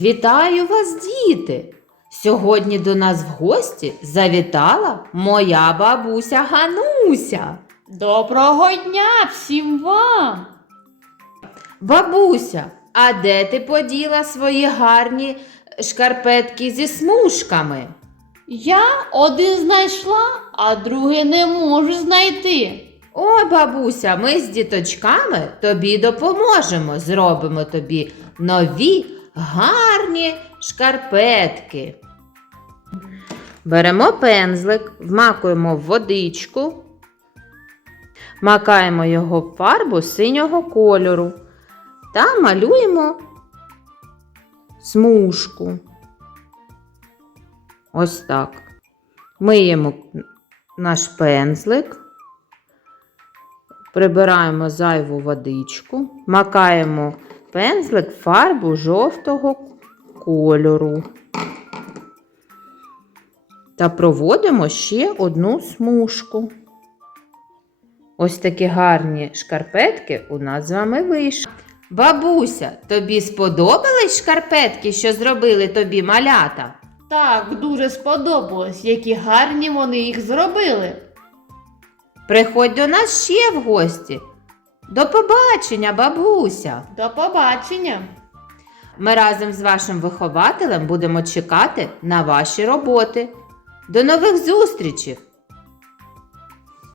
Вітаю вас, діти! Сьогодні до нас в гості завітала моя бабуся Гануся. Доброго дня всім вам! Бабуся, а де ти поділа свої гарні шкарпетки зі смужками? Я один знайшла, а другий не можу знайти. О, бабуся, ми з діточками тобі допоможемо. Зробимо тобі нові гарні шкарпетки. Беремо пензлик, вмакуємо в водичку, макаємо його в фарбу синього кольору та малюємо смужку. Ось так. Миємо наш пензлик. Прибираємо зайву водичку, макаємо пензлик в фарбу жовтого кольору. Та проводимо ще одну смужку. Ось такі гарні шкарпетки у нас з вами вийшли. Бабуся, тобі сподобались шкарпетки, що зробили тобі малята? Так, дуже сподобалось, які гарні вони їх зробили. Приходь до нас ще в гості. До побачення, бабуся! До побачення! Ми разом з вашим вихователем будемо чекати на ваші роботи. До нових зустрічей!